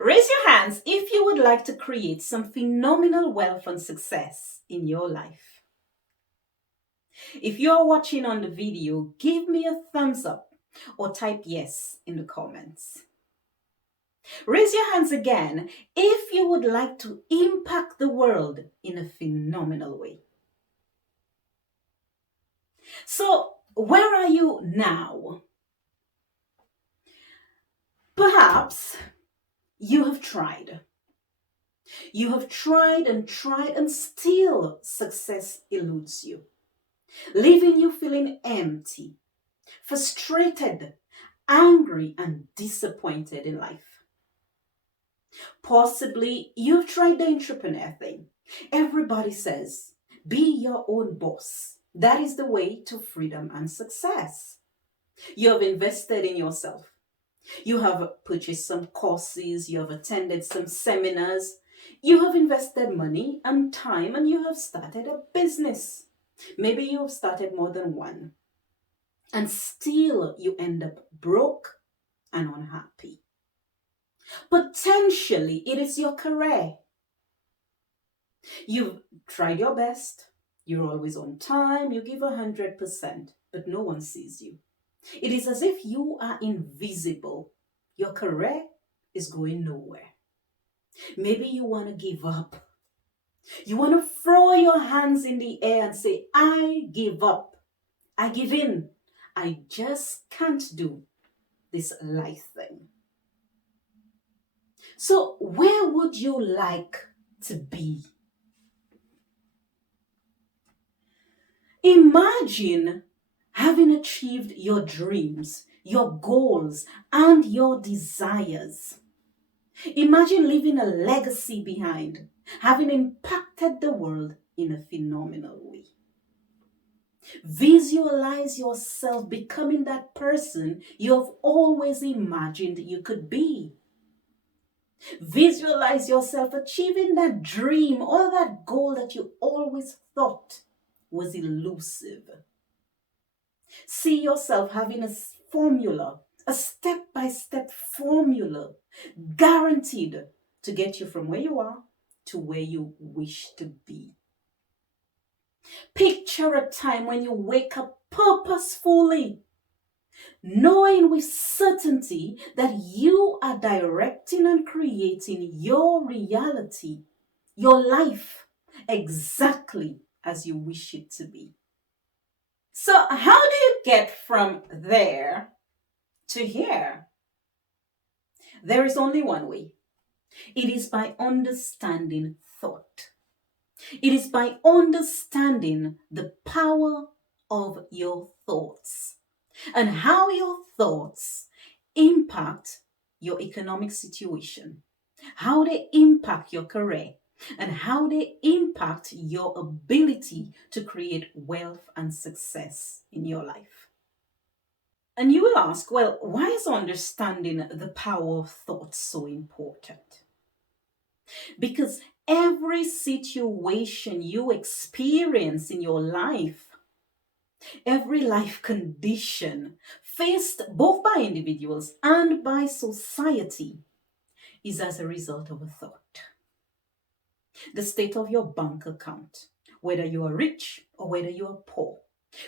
Raise your hands if you would like to create some phenomenal wealth and success in your life. If you are watching on the video, give me a thumbs up or type yes in the comments. Raise your hands again if you would like to impact the world in a phenomenal way. So, where are you now? Perhaps you have tried. You have tried and still success eludes you, leaving you feeling empty, frustrated, angry, and disappointed in life. Possibly you've tried the entrepreneur thing. Everybody says, be your own boss. That is the way to freedom and success. You have invested in yourself. You have purchased some courses, you have attended some seminars, you have invested money and time, and you have started a business. Maybe you have started more than one, and still you end up broke and unhappy. Potentially, it is your career. You've tried your best, you're always on time, you give 100%, but no one sees you. It is as if you are invisible. Your career is going nowhere. Maybe you want to give up. You want to throw your hands in the air and say, I give up. I give in. I just can't do this life thing. So, where would you like to be? Imagine having achieved your dreams, your goals, and your desires. Imagine leaving a legacy behind, having impacted the world in a phenomenal way. Visualize yourself becoming that person you have always imagined you could be. Visualize yourself achieving that dream or that goal that you always thought was elusive. See yourself having a formula, a step-by-step formula, guaranteed to get you from where you are to where you wish to be. Picture a time when you wake up purposefully, knowing with certainty that you are directing and creating your reality, your life, exactly as you wish it to be. So, how do you get from there to here? There is only one way. It is by understanding thought. It is by understanding the power of your thoughts and how your thoughts impact your economic situation, how they impact your career, and how they impact your ability to create wealth and success in your life. And you will ask, well, why is understanding the power of thought so important? Because every situation you experience in your life, every life condition faced both by individuals and by society, is as a result of a thought. The state of your bank account, whether you are rich or whether you are poor,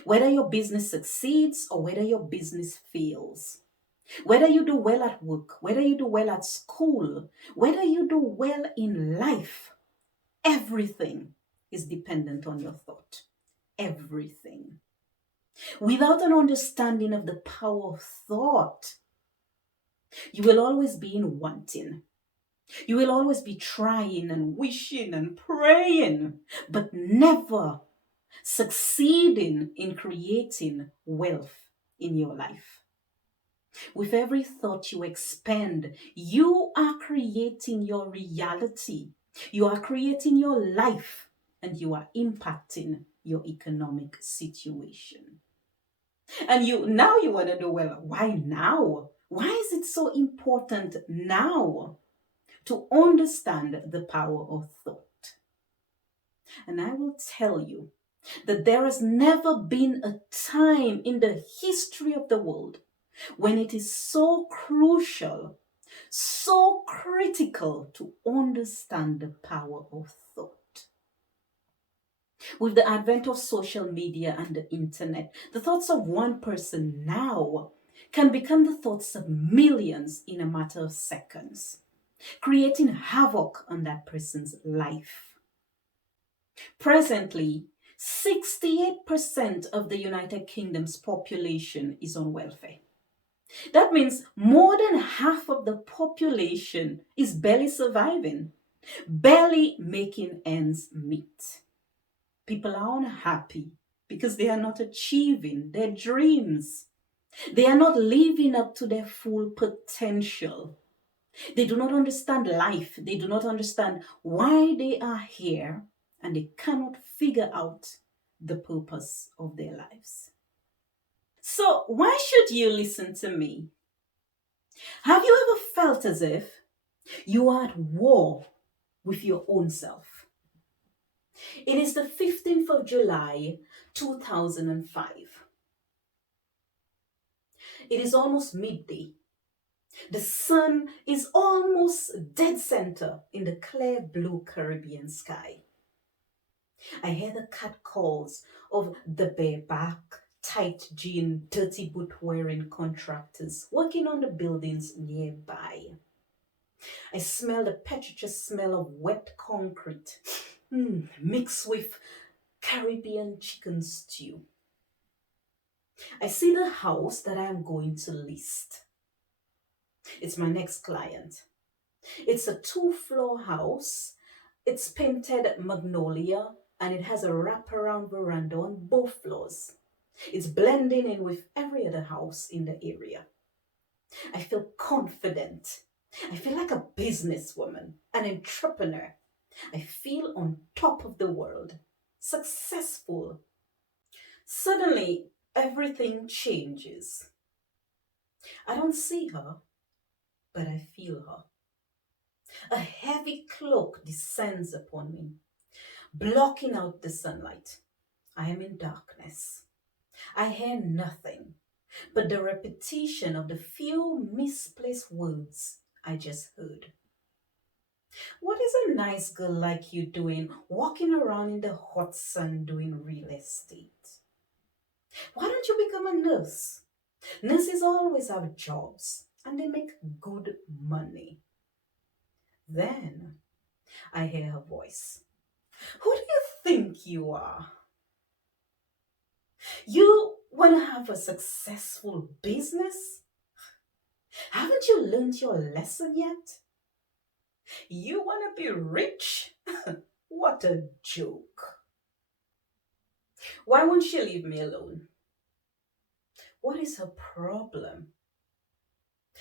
whether your business succeeds or whether your business fails, whether you do well at work, whether you do well at school, whether you do well in life, everything is dependent on your thought. Everything. Without an understanding of the power of thought, you will always be in wanting. You will always be trying and wishing and praying, but never succeeding in creating wealth in your life. With every thought you expend, you are creating your reality. You are creating your life, and you are impacting your economic situation. And you want to know, well, why now? Why is it so important now to understand the power of thought? And I will tell you that there has never been a time in the history of the world when it is so crucial So critical to understand the power of thought. With the advent of social media and the internet, the thoughts of one person now can become the thoughts of millions in a matter of seconds, creating havoc on that person's life. Presently, 68% of the United Kingdom's population is on welfare. That means more than half of the population is barely surviving, barely making ends meet. People are unhappy because they are not achieving their dreams. They are not living up to their full potential. They do not understand life. They do not understand why they are here, and they cannot figure out the purpose of their lives. So, why should you listen to me? Have you ever felt as if you are at war with your own self? It is the 15th of July, 2005. It is almost midday. The sun is almost dead center in the clear blue Caribbean sky. I hear the catcalls of the bareback, tight jean, dirty boot wearing contractors working on the buildings nearby. I smell the petricious smell of wet concrete mixed with Caribbean chicken stew. I see the house that I am going to list. It's my next client. It's a 2-floor house. It's painted magnolia and it has a wraparound veranda on both floors. It's blending in with every other house in the area. I feel confident. I feel like a businesswoman, an entrepreneur. I feel on top of the world, successful. Suddenly, everything changes. I don't see her, but I feel her. A heavy cloak descends upon me, blocking out the sunlight. I am in darkness. I hear nothing but the repetition of the few misplaced words I just heard. What is a nice girl like you doing walking around in the hot sun doing real estate? Why don't you become a nurse? Nurses always have jobs and they make good money. Then I hear her voice. Who do you think you are? You want to have a successful business? Haven't you learned your lesson yet? You want to be rich? What a joke. Why won't she leave me alone? What is her problem?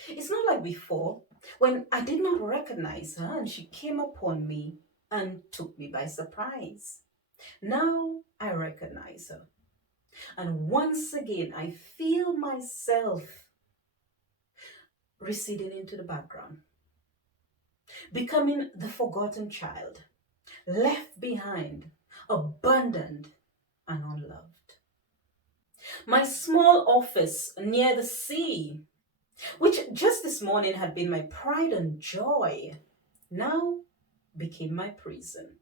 It's not like before when I did not recognize her and she came upon me and took me by surprise. Now I recognize her. And once again, I feel myself receding into the background, becoming the forgotten child, left behind, abandoned, and unloved. My small office near the sea, which just this morning had been my pride and joy, now became my prison.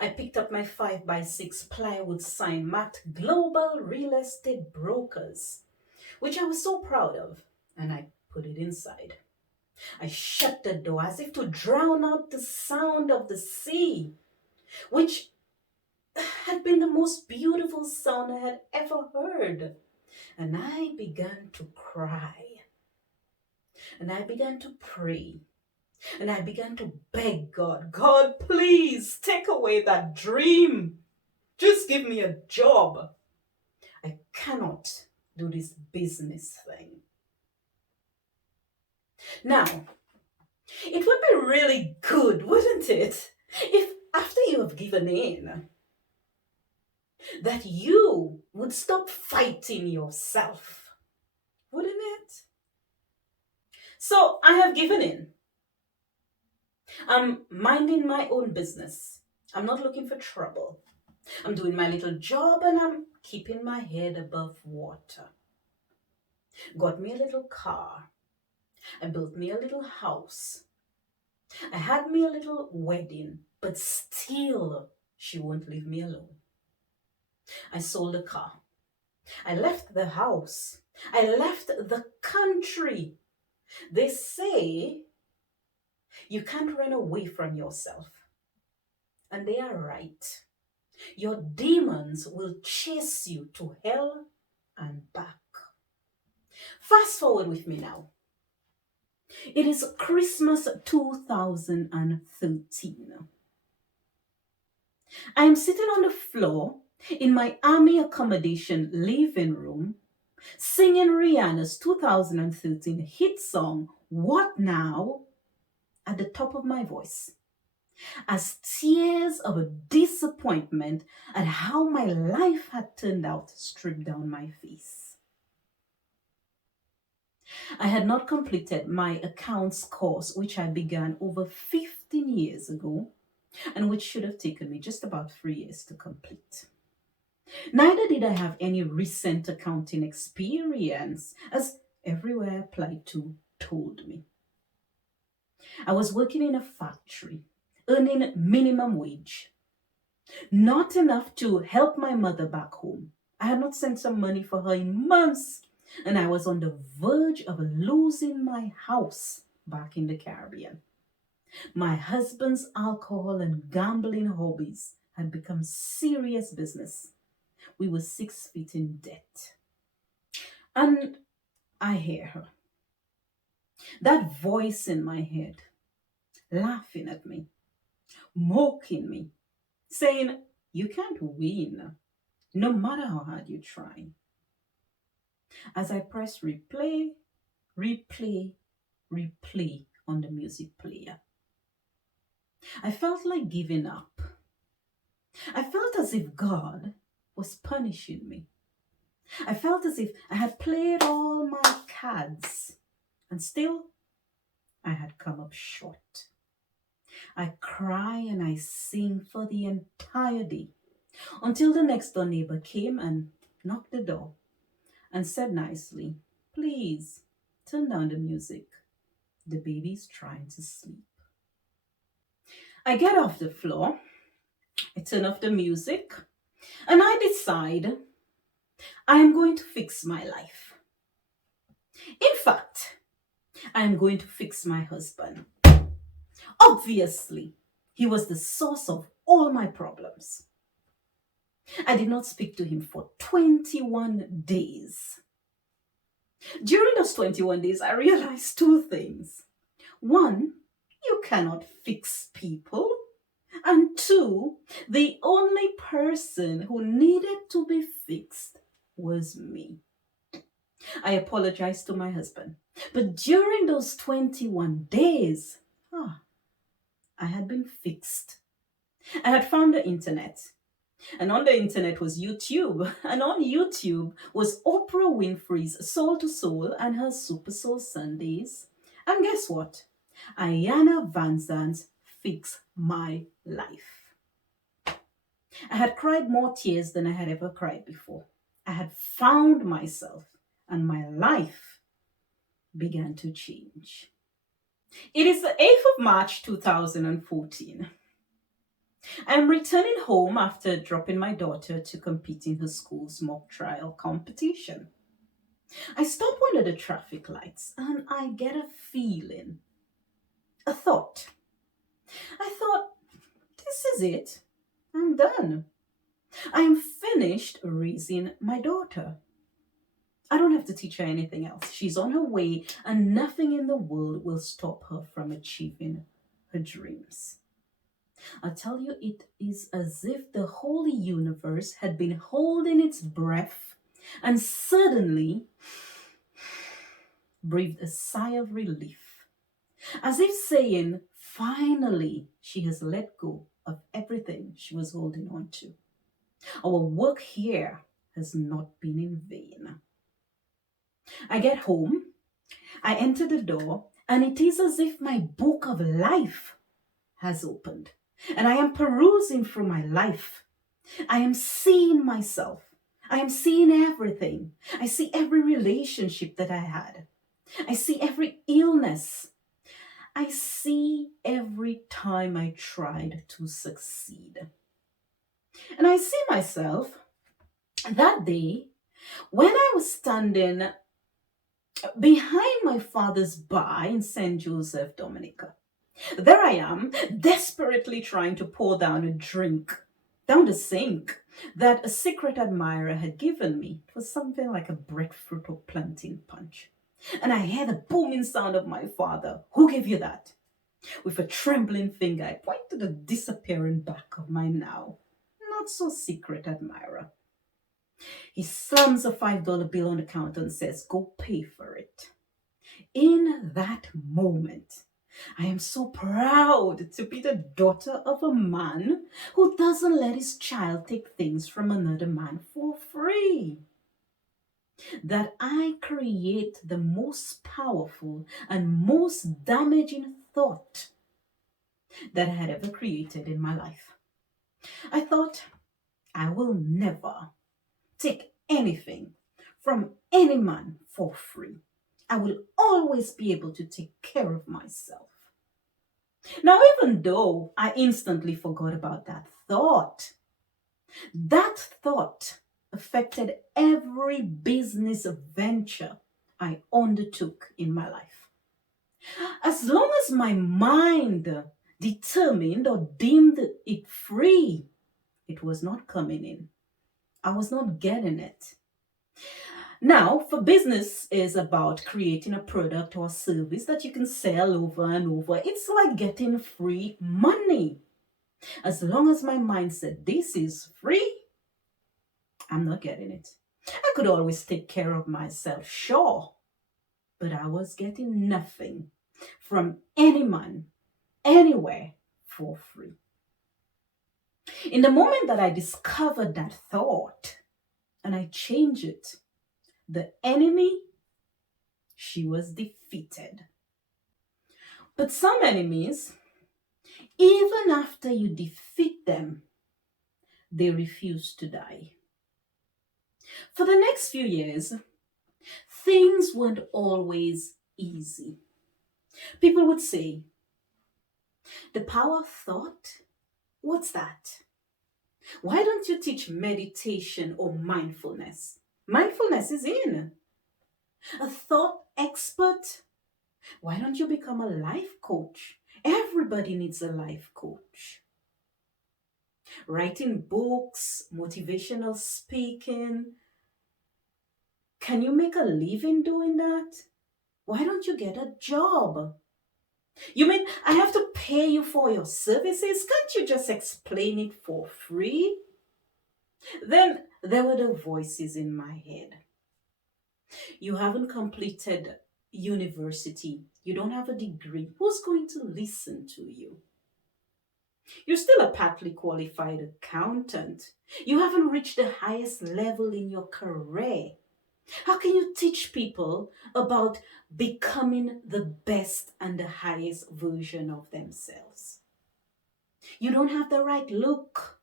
I picked up my 5x6 plywood sign marked Global Real Estate Brokers, which I was so proud of, and I put it inside. I shut the door as if to drown out the sound of the sea, which had been the most beautiful sound I had ever heard. And I began to cry. And I began to pray. And I began to beg God, God, please take away that dream. Just give me a job. I cannot do this business thing. Now, it would be really good, wouldn't it, if after you have given in, that you would stop fighting yourself, wouldn't it? So I have given in. I'm minding my own business. I'm not looking for trouble. I'm doing my little job and I'm keeping my head above water. Got me a little car. I built me a little house. I had me a little wedding, but still she won't leave me alone. I sold a car. I left the house. I left the country. They say you can't run away from yourself. And they are right. Your demons will chase you to hell and back. Fast forward with me now. It is Christmas 2013. I am sitting on the floor in my army accommodation living room singing Rihanna's 2013 hit song, What Now, at the top of my voice, as tears of a disappointment at how my life had turned out stripped down my face. I had not completed my accounts course, which I began over 15 years ago, and which should have taken me just about 3 years to complete. Neither did I have any recent accounting experience, as everywhere I applied to told me. I was working in a factory, earning minimum wage. Not enough to help my mother back home. I had not sent some money for her in months, and I was on the verge of losing my house back in the Caribbean. My husband's alcohol and gambling hobbies had become serious business. We were 6 feet in debt. And I hear her. That voice in my head, laughing at me, mocking me, saying, you can't win, no matter how hard you try. As I press replay, replay, replay on the music player, I felt like giving up. I felt as if God was punishing me. I felt as if I had played all my cards and still I had come up short. I cry and I sing for the entire day until the next door neighbor came and knocked the door and said nicely, please turn down the music. The baby's trying to sleep. I get off the floor, I turn off the music, and I decide I am going to fix my life. In fact, I am going to fix my husband. Obviously, he was the source of all my problems. I did not speak to him for 21 days. During those 21 days, I realized two things. One, you cannot fix people. And two, the only person who needed to be fixed was me. I apologized to my husband. But during those 21 days, I had been fixed. I had found the internet. And on the internet was YouTube. And on YouTube was Oprah Winfrey's Soul to Soul and her Super Soul Sundays. And guess what? Ayana Van Zant's Fix My Life. I had cried more tears than I had ever cried before. I had found myself and my life began to change. It is the 8th of March 2014. I am returning home after dropping my daughter to compete in her school's mock trial competition. I stop under the traffic lights and I get a feeling, a thought. I thought, this is it. I'm done. I am finished raising my daughter. I don't have to teach her anything else. She's on her way and nothing in the world will stop her from achieving her dreams. I tell you, it is as if the whole universe had been holding its breath and suddenly breathed a sigh of relief, as if saying, finally, she has let go of everything she was holding on to. Our work here has not been in vain. I get home, I enter the door, and it is as if my book of life has opened. And I am perusing through my life. I am seeing myself. I am seeing everything. I see every relationship that I had. I see every illness. I see every time I tried to succeed. And I see myself that day when I was standing behind my father's bar in St. Joseph, Dominica. There I am, desperately trying to pour down a drink down the sink that a secret admirer had given me. It was something like a breadfruit or plantain punch. And I heard the booming sound of my father. Who gave you that? With a trembling finger, I point to the disappearing back of my now not so secret admirer. He slams a $5 bill on the counter and says, "Go pay for it." In that moment, I am so proud to be the daughter of a man who doesn't let his child take things from another man for free. That I create the most powerful and most damaging thought that I had ever created in my life. I thought, I will never take anything from any man for free. I will always be able to take care of myself. Now, even though I instantly forgot about that thought affected every business venture I undertook in my life. As long as my mind determined or deemed it free, it was not coming in. I was not getting it. Now, for business is about creating a product or service that you can sell over and over. It's like getting free money. As long as my mind said this is free, I'm not getting it. I could always take care of myself, sure, but I was getting nothing from any man, anywhere, for free. In the moment that I discovered that thought and I changed it, the enemy, she was defeated. But some enemies, even after you defeat them, they refuse to die. For the next few years, things weren't always easy. People would say, "The power of thought? What's that? Why don't you teach meditation or mindfulness? Mindfulness is in. A thought expert? Why don't you become a life coach? Everybody needs a life coach. Writing books, motivational speaking. Can you make a living doing that? Why don't you get a job? You mean I have to pay you for your services? Can't you just explain it for free?" Then there were the voices in my head. "You haven't completed university. You don't have a degree. Who's going to listen to you? You're still a partly qualified accountant. You haven't reached the highest level in your career. How can you teach people about becoming the best and the highest version of themselves? You don't have the right look.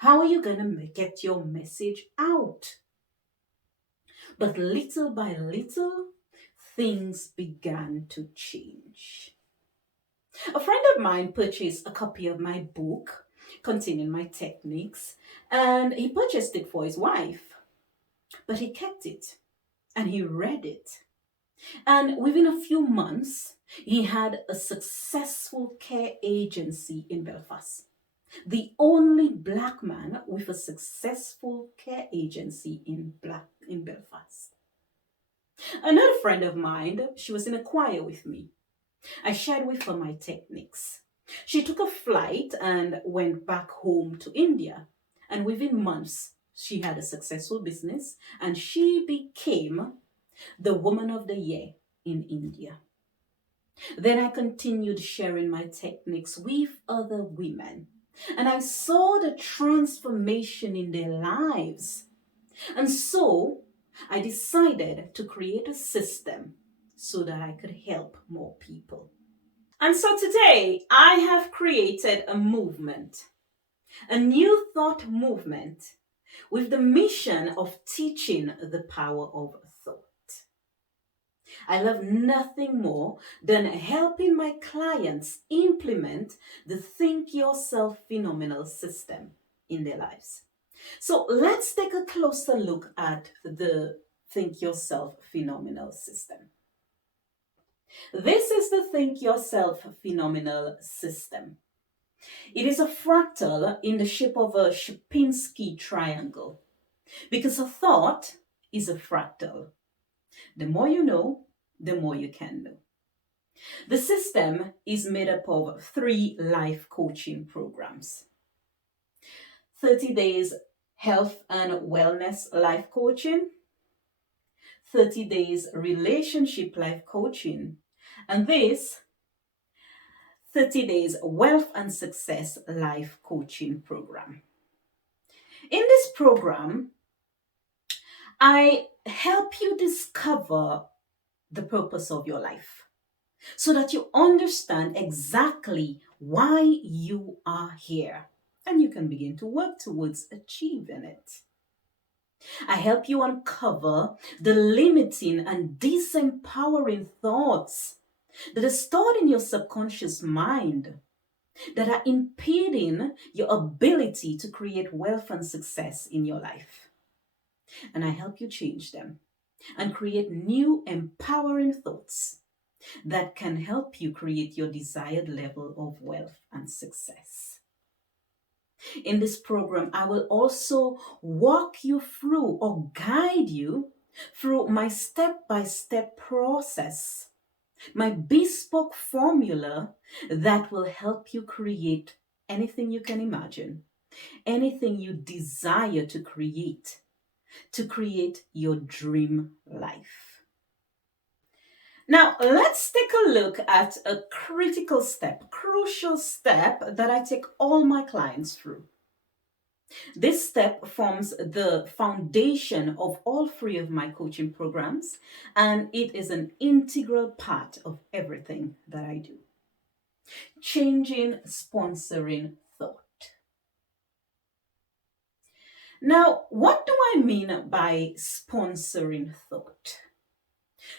How are you going to get your message out?" But little by little, things began to change. A friend of mine purchased a copy of my book containing my techniques, and he purchased it for his wife. But he kept it and he read it. And within a few months, he had a successful care agency in Belfast. The only black man with a successful care agency in Belfast. Another friend of mine, she was in a choir with me. I shared with her my techniques. She took a flight and went back home to India. And within months, she had a successful business and she became the Woman of the Year in India. Then I continued sharing my techniques with other women. And I saw the transformation in their lives. And so I decided to create a system so that I could help more people. And so today I have created a movement, a new thought movement with the mission of teaching the power of thought. I love nothing more than helping my clients implement the Think Yourself Phenomenal system in their lives. So let's take a closer look at the Think Yourself Phenomenal system. This is the Think Yourself Phenomenal system. It is a fractal in the shape of a Sierpinski triangle because a thought is a fractal. The more you know, the more you can know. The system is made up of 3 life coaching programs: 30 days health and wellness life coaching, 30 days relationship life coaching, and this 30 days wealth and success life coaching program. In this program, I help you discover the purpose of your life so that you understand exactly why you are here and you can begin to work towards achieving it. I help you uncover the limiting and disempowering thoughts that are stored in your subconscious mind that are impeding your ability to create wealth and success in your life. And I help you change them and create new empowering thoughts that can help you create your desired level of wealth and success. In this program, I will also walk you through or guide you through my step-by-step process, my bespoke formula that will help you create anything you can imagine, anything you desire to create your dream life. Now, let's take a look at a crucial step that I take all my clients through. This step forms the foundation of all 3 of my coaching programs, and it is an integral part of everything that I do. Changing sponsoring thought. Now, what do I mean by sponsoring thought?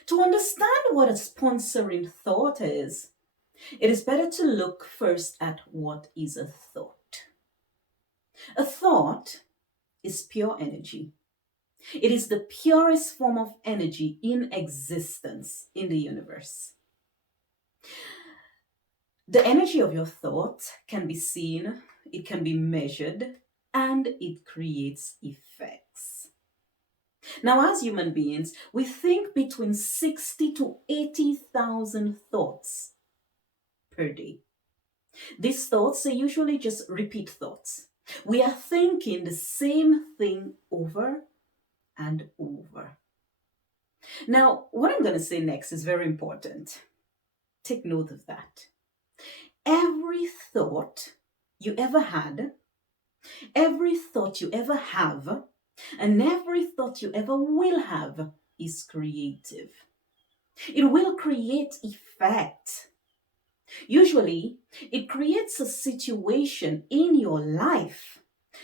To understand what a sponsoring thought is, it is better to look first at what is a thought. A thought is pure energy. It is the purest form of energy in existence in the universe. The energy of your thought can be seen, it can be measured, and it creates effects. Now, as human beings, we think between 60 to 80,000 thoughts per day. These thoughts are usually just repeat thoughts. We are thinking the same thing over and over. Now, what I'm going to say next is very important. Take note of that. Every thought you ever had, every thought you ever have, and every thought you ever will have is creative. It will create effect. Usually, it creates a situation in your life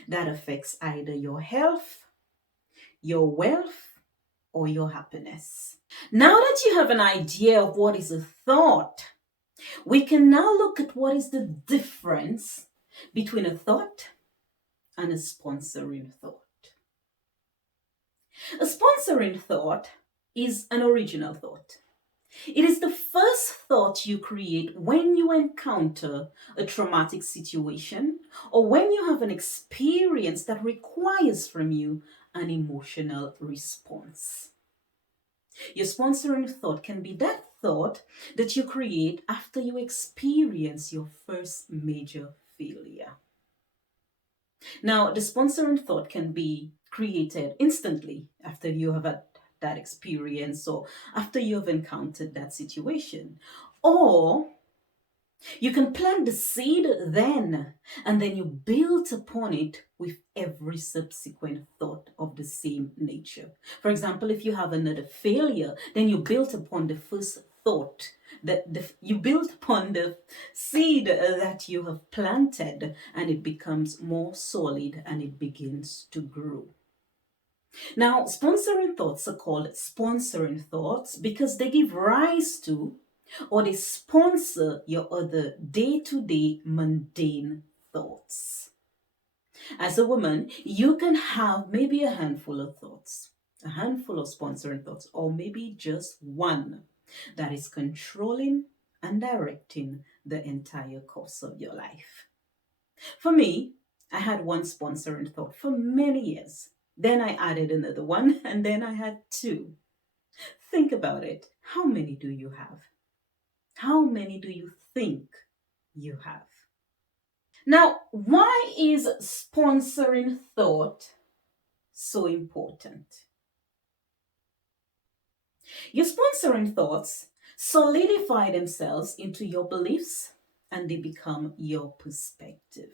that affects either your health, your wealth, or your happiness. Now that you have an idea of what is a thought, we can now look at what is the difference between a thought and a sponsoring thought. A sponsoring thought is an original thought. It is the first thought you create when you encounter a traumatic situation or when you have an experience that requires from you an emotional response. Your sponsoring thought can be that thought that you create after you experience your first major failure. Now, the sponsoring thought can be created instantly after you have had that experience or after you have encountered that situation. Or you can plant the seed then, and then you build upon it with every subsequent thought of the same nature. For example, if you have another failure, then you build upon the first thought you build upon the seed that you have planted, and it becomes more solid and it begins to grow. Now, sponsoring thoughts are called sponsoring thoughts because they give rise to or they sponsor your other day to day mundane thoughts. As a woman, you can have maybe a handful of thoughts, a handful of sponsoring thoughts, or maybe just one that is controlling and directing the entire course of your life. For me, I had one sponsoring thought for many years. Then I added another one, and then I had two. Think about it. How many do you have? How many do you think you have? Now, why is sponsoring thought so important? Your sponsoring thoughts solidify themselves into your beliefs and they become your perspective.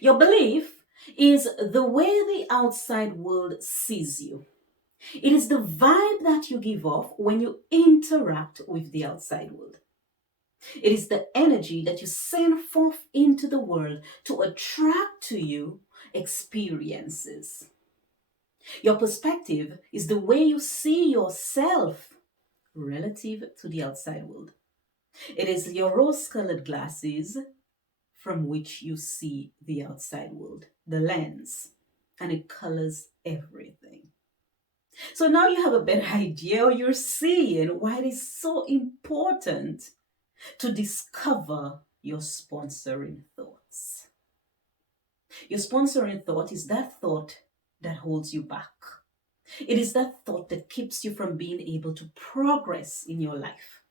Your belief is the way the outside world sees you. It is the vibe that you give off when you interact with the outside world. It is the energy that you send forth into the world to attract to you experiences. Your perspective is the way you see yourself relative to the outside world. It is your rose colored glasses from which you see the outside world, the lens, and it colors everything. So now you have a better idea, or you're seeing why it is so important to discover your sponsoring thoughts. Your sponsoring thought is that thought that holds you back. It is that thought that keeps you from being able to progress in your life.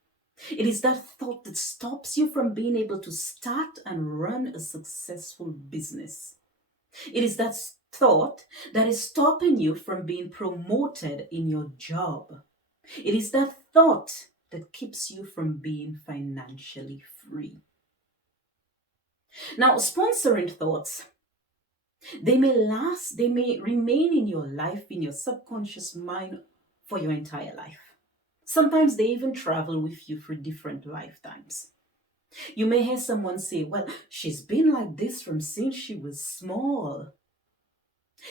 It is that thought that stops you from being able to start and run a successful business. It is that thought that is stopping you from being promoted in your job. It is that thought that keeps you from being financially free. Now, sponsoring thoughts, they may last, they may remain in your life, in your subconscious mind for your entire life. Sometimes they even travel with you for different lifetimes. You may hear someone say, well, she's been like this from since she was small.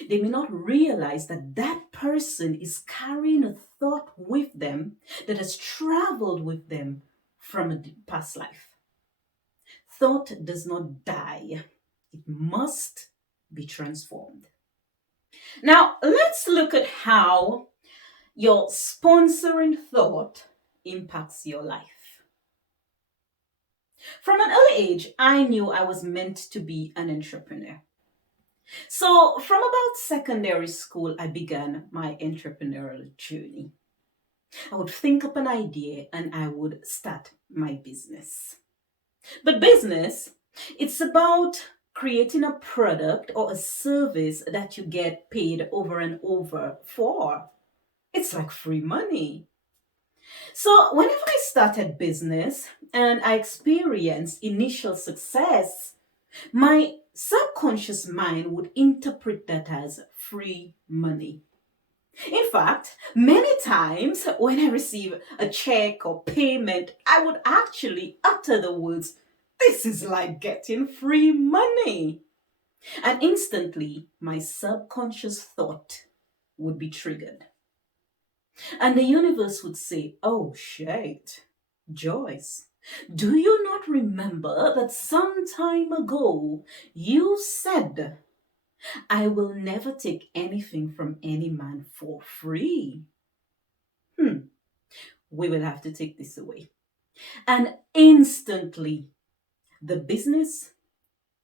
They may not realize that that person is carrying a thought with them that has traveled with them from a past life. Thought does not die. It must be transformed. Now, let's look at how your sponsoring thought impacts your life. From an early age, I knew I was meant to be an entrepreneur. So, from about secondary school, I began my entrepreneurial journey. I would think up an idea and I would start my business. But business, it's about creating a product or a service that you get paid over and over for. It's like free money. So, whenever I started business and I experienced initial success, my subconscious mind would interpret that as free money. In fact, many times when I receive a check or payment, I would actually utter the words, "This is like getting free money." And instantly, my subconscious thought would be triggered. And the universe would say, "Oh shit, Joyce, do you not remember that some time ago you said, I will never take anything from any man for free?" We will have to take this away. And instantly, the business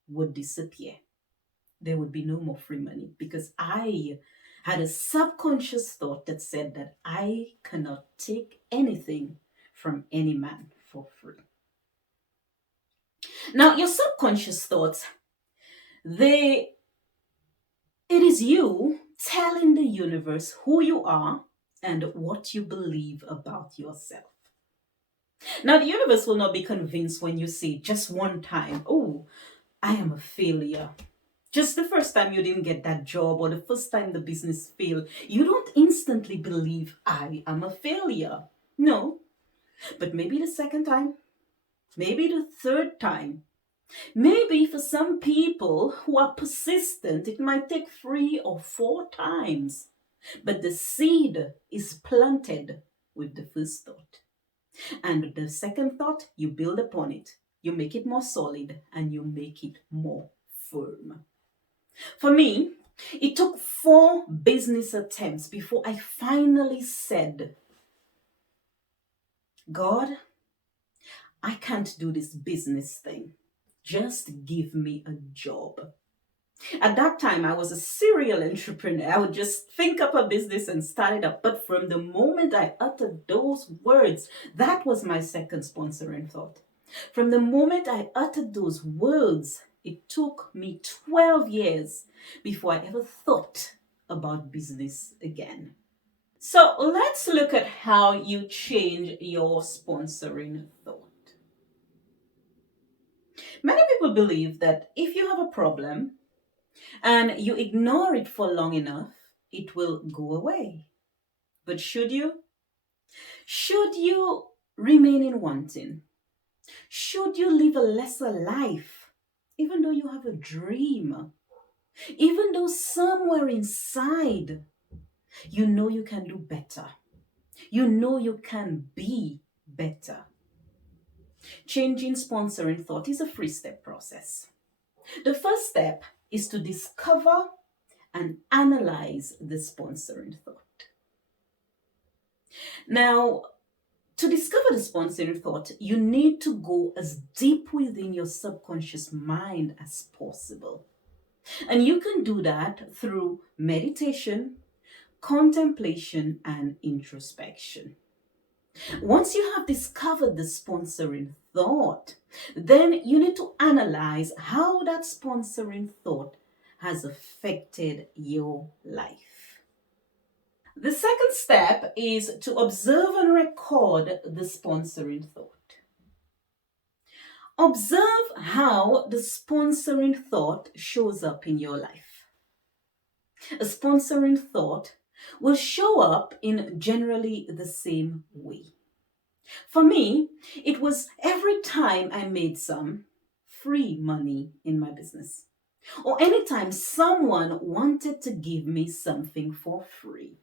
would disappear. There would be no more free money because I had a subconscious thought that said that I cannot take anything from any man for free. Now, your subconscious thoughts, it is you telling the universe who you are and what you believe about yourself. Now, the universe will not be convinced when you say just one time, "Oh, I am a failure." Just the first time you didn't get that job or the first time the business failed, you don't instantly believe, "I am a failure." No, but maybe the second time, maybe the third time. Maybe for some people who are persistent, it might take 3 or 4 times. But the seed is planted with the first thought. And the second thought, you build upon it. You make it more solid and you make it more firm. For me, it took 4 business attempts before I finally said, God, I can't do this business thing. Just give me a job. At that time, I was a serial entrepreneur. I would just think up a business and start it up. But from the moment I uttered those words, that was my second sponsoring thought. From the moment I uttered those words, it took me 12 years before I ever thought about business again. So let's look at how you change your sponsoring thought. Many people believe that if you have a problem and you ignore it for long enough, it will go away. But should you? Should you remain in wanting? Should you live a lesser life, even though you have a dream? Even though somewhere inside you know you can do better, you know you can be better. Changing sponsoring thought is a 3-step process. The first step is to discover and analyze the sponsoring thought. Now, to discover the sponsoring thought, you need to go as deep within your subconscious mind as possible. And you can do that through meditation, contemplation, and introspection. Once you have discovered the sponsoring thought, then you need to analyze how that sponsoring thought has affected your life. The second step is to observe and record the sponsoring thought. Observe how the sponsoring thought shows up in your life. A sponsoring thought will show up in generally the same way. For me, it was every time I made some free money in my business, or anytime someone wanted to give me something for free.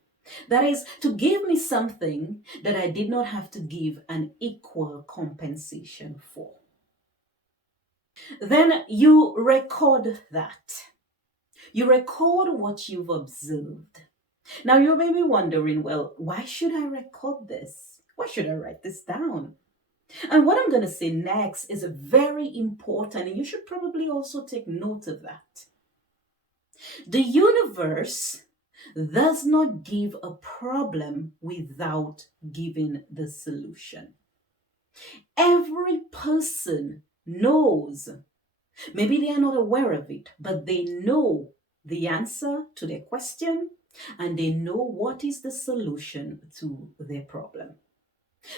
That is, to give me something that I did not have to give an equal compensation for. Then you record that. You record what you've observed. Now you may be wondering, well, why should I record this? Why should I write this down? And what I'm going to say next is very important, and you should probably also take note of that. The universe does not give a problem without giving the solution. Every person knows, maybe they are not aware of it, but they know the answer to their question and they know what is the solution to their problem.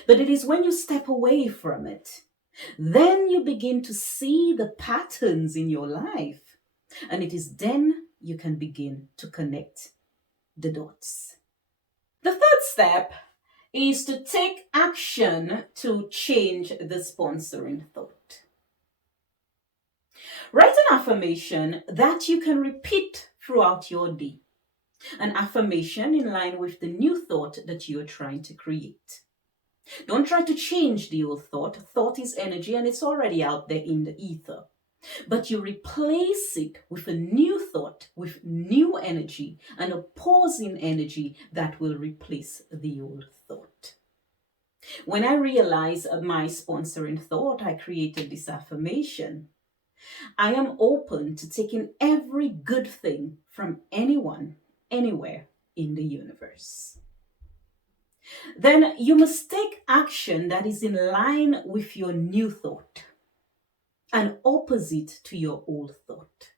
But it is when you step away from it, then you begin to see the patterns in your life. And it is then you can begin to connect the dots. The third step is to take action to change the sponsoring thought. Write an affirmation that you can repeat throughout your day. An affirmation in line with the new thought that you're trying to create. Don't try to change the old thought. Thought is energy and it's already out there in the ether. But you replace it with a new thought, with new energy, and opposing energy that will replace the old thought. When I realized my sponsoring thought, I created this affirmation. I am open to taking every good thing from anyone, anywhere in the universe. Then you must take action that is in line with your new thought and opposite to your old thought.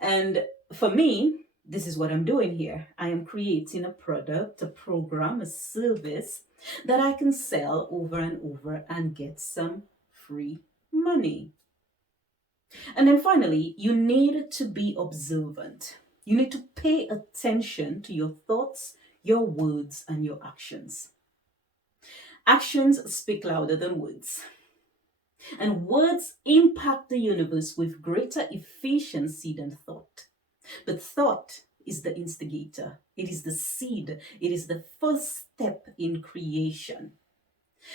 And for me, this is what I'm doing here. I am creating a product, a program, a service that I can sell over and over and get some free money. And then finally, you need to be observant. You need to pay attention to your thoughts, your words, and your actions. Actions speak louder than words. And words impact the universe with greater efficiency than thought. But thought is the instigator, it is the seed, it is the first step in creation.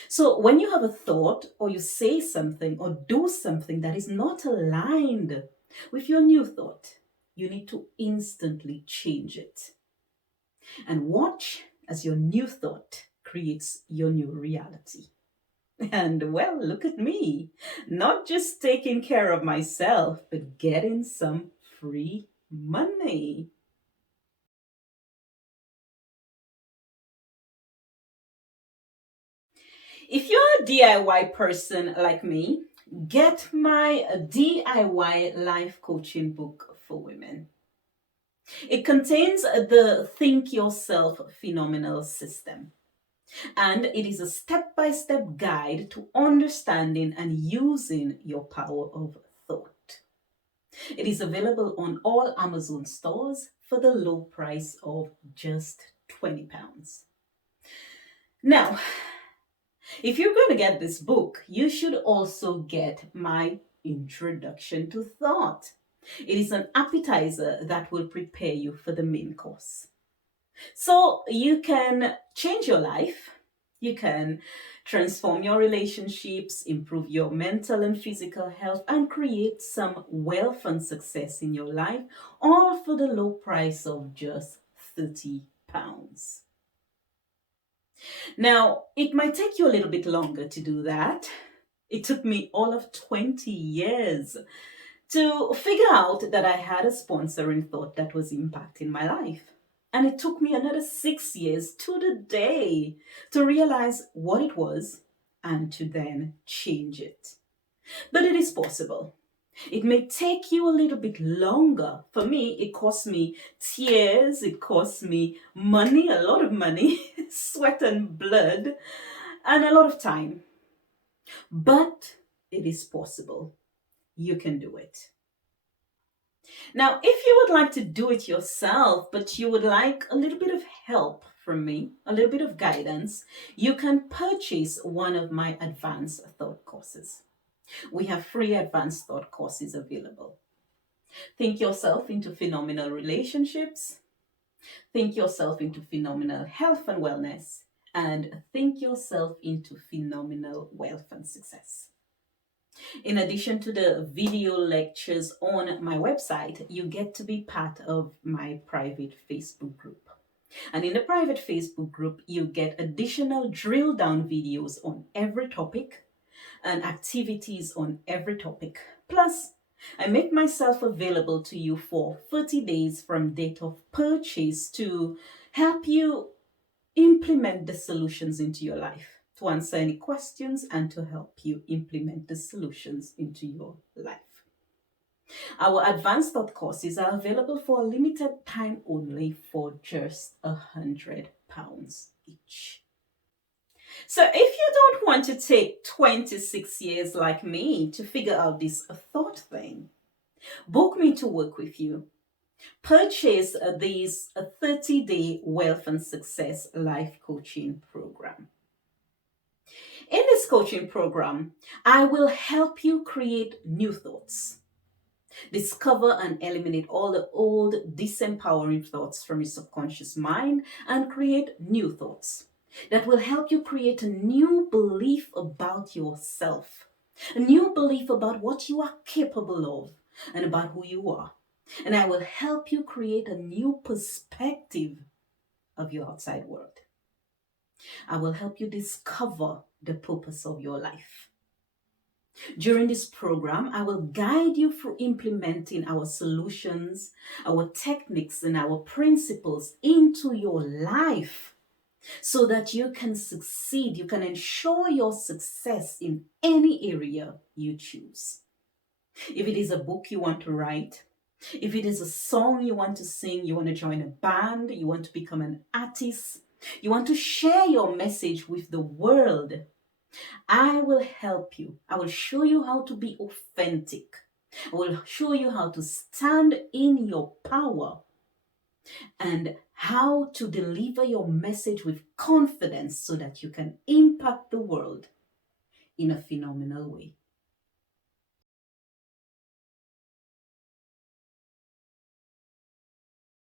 So when you have a thought, or you say something, or do something that is not aligned with your new thought, you need to instantly change it. And watch as your new thought creates your new reality. And well, look at me, not just taking care of myself, but getting some free money. If you're a DIY person like me, get my DIY life coaching book for women. It contains the Think Yourself Phenomenal System, and it is a step by step guide to understanding and using your power of thought. It is available on all Amazon stores for the low price of just £20. Now, if you're going to get this book, you should also get my Introduction to Thought. It is an appetizer that will prepare you for the main course. So you can change your life, you can transform your relationships, improve your mental and physical health, and create some wealth and success in your life, all for the low price of just £30. Now, it might take you a little bit longer to do that. It took me all of 20 years to figure out that I had a sponsoring thought that was impacting my life. And it took me another 6 years to the day to realize what it was and to then change it. But it is possible. It may take you a little bit longer. For me, it cost me tears, it cost me money, a lot of money, sweat and blood, and a lot of time. But it is possible. You can do it. Now, if you would like to do it yourself, but you would like a little bit of help from me, a little bit of guidance, you can purchase one of my advanced thought courses. We have free advanced thought courses available. Think yourself into phenomenal relationships, think yourself into phenomenal health and wellness, and think yourself into phenomenal wealth and success. In addition to the video lectures on my website, you get to be part of my private Facebook group. And in the private Facebook group, you get additional drill down videos on every topic and activities on every topic. Plus, I make myself available to you for 30 days from date of purchase to help you implement the solutions into your life, to answer any questions and to help you implement the solutions into your life. Our advanced thought courses are available for a limited time only for just £100 each. So if you don't want to take 26 years like me to figure out this thought thing, book me to work with you. Purchase these 30-day wealth and success life coaching program. In this coaching program, I will help you create new thoughts, discover and eliminate all the old disempowering thoughts from your subconscious mind, and create new thoughts that will help you create a new belief about yourself, a new belief about what you are capable of and about who you are. And I will help you create a new perspective of your outside world. I will help you discover the purpose of your life. During this program, I will guide you through implementing our solutions, our techniques, and our principles into your life so that you can succeed. You can ensure your success in any area you choose. If it is a book you want to write, if it is a song you want to sing, you want to join a band, you want to become an artist, you want to share your message with the world, I will help you. I will show you how to be authentic. I will show you how to stand in your power and how to deliver your message with confidence so that you can impact the world in a phenomenal way.